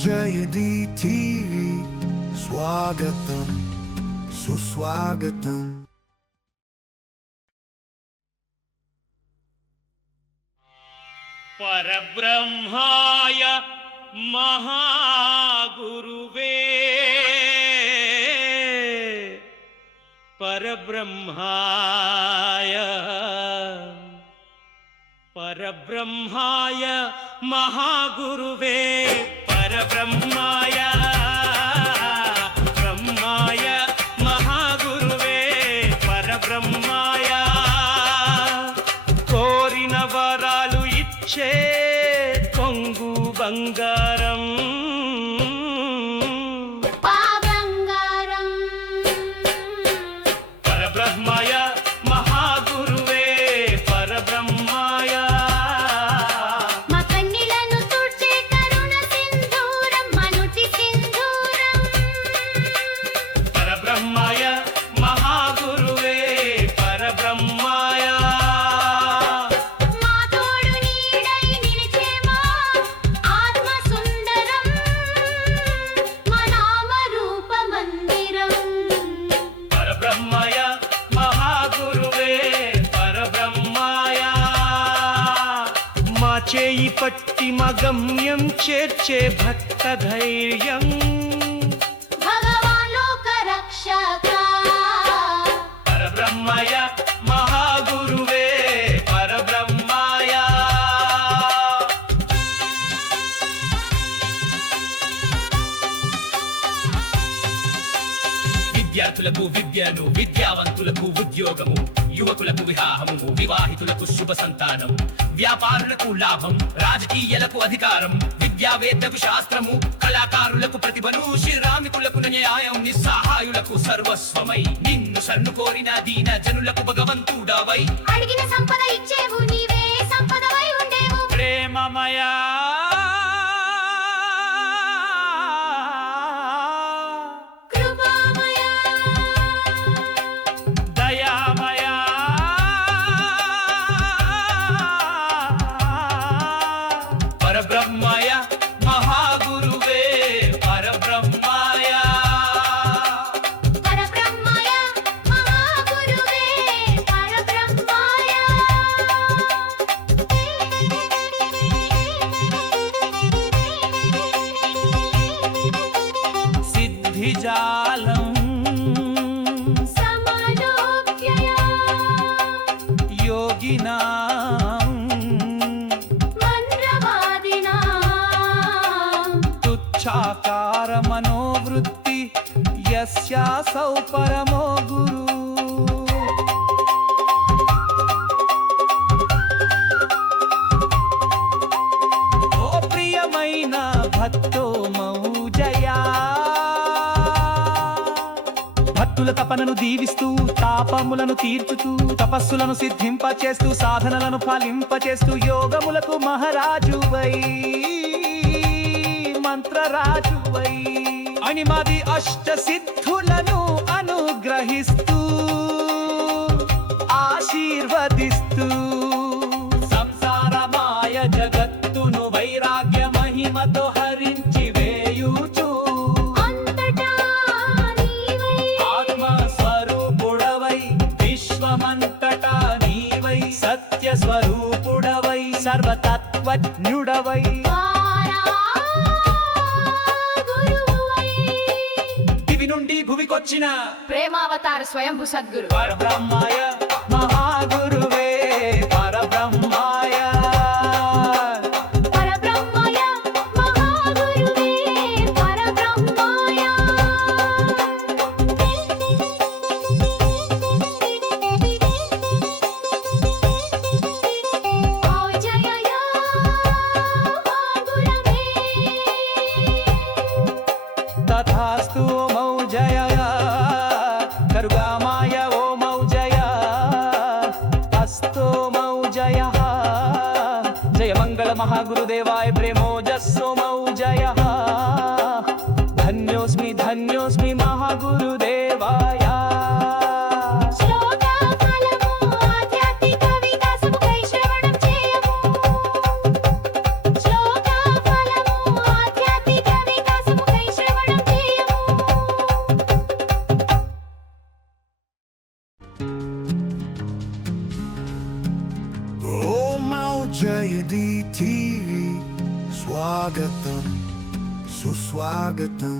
జయది TV స్వాగతం సుస్వాగతం. పరబ్రహ్మాయ మహాగురువే పరబ్రహ్మాయ మహాగురువే పరబ్రహ్మాయ బ్రహ్మాయ మహాగురువే పరబ్రహ్మాయ కోరిన వరాలు ఇచ్చే కొంగు బంగారం పరబ్రహ్మాయ మహాగురువే పరబ్రహ్మాయ మా కన్నీళ్లను తుడిచే కరుణ సింధూరం మనుటి సింధూరం పరబ్రహ్మాయ మహాగురువే పరబ్రహ్మాయ మా తోడు నీడై నిలిచేమా ఆత్మ సుందరం మా నామ రూప మందిరం పరబ్రహ్మాయ మహాగురువే పరబ్రహ్మాయ మా చేయి పట్టి మా గమ్యం చేర్చే భక్త ధైర్యం భగవాన్ లోక రక్షక పరబ్రహ్మాయ మహాగురువే పరబ్రహ్మాయ విద్యార్థులకు విద్యను, విద్యావంతులకు ఉద్యోగము, యువకులకు వివాహము, వివాహితులకు శుభ సంతానం, వ్యాపారులకు లాభం, రాజకీయాలకు అధికారం, విద్యావేత్తకు శాస్త్రము, కళాకారులకు ప్రతిభను, శ్రీరామికులకు న్యాయం, నిస్సహాయులకు సర్వస్వమై నిన్ను శరణు కోరిన దీన జనులకు భగవంతుడవై అడిగిన సంపద ఇచ్చేవు నీవే సంపదవై ఉండేవు ప్రేమమయా కృపామయ దయామయా పరబ్రహ్మాయ మహాగురువే పరబ్రహ్మాయ పరబ్రహ్మయ మహాగురువే పరబ్రహ్మయ సిద్ధిజాలం సమలోక్యయ యోగినాం మంత్రవాదినాం తుచ్ఛాకార మనోవృత్తి యస్యాసౌ పరమో గురు ఓ ప్రియమైన భక్తో మౌజయా భక్తుల తపనను దీవిస్తూ తాపములను తీర్చుతూ తపస్సులను సిద్ధింపచేస్తూ సాధనలను ఫలింపచేస్తూ యోగములకు మహారాజువై మంత్రరాజువై అణిమాది అష్ట సిద్ధులను అనుగ్రహిస్తూ ఆశీర్వదిస్తూ సంసారమాయ జగత్తును వైరాగ్య మహిమతో హరించి వేయుచు అంతటా నీవై ఆత్మస్వరూపుడవై విశ్వమంతటా నీవై సత్య స్వరూపుడవై సర్వతత్వజ్ఞుడవై గురువై దివి నుండి భువికొచ్చిన ప్రేమావతార స్వయంభు సద్గురు పరబ్రహ్మాయ మహాగురువే పరబ్రహ్మాయ పరబ్రహ్మయ మహాగురువే పరబ్రహ్మయ ఓ జయ గురవే తథాస్తు మౌజయ కరుగామాయ ఓ మౌజయ అస్తో మౌజయ జయ మంగళ మహాగురుదేవాయ ప్రేమోజస్సు మౌజయ ధన్యోస్మి ధన్యోస్మి మహాగురుదేవాయ శ్లోక ఫలము ఆధ్యాత్మిక వికాసముకై శ్రవణం చేయము శ్లోక ఫలము ఆధ్యాత్మిక జయది టీవీ స్వాగతం సుస్వాగతం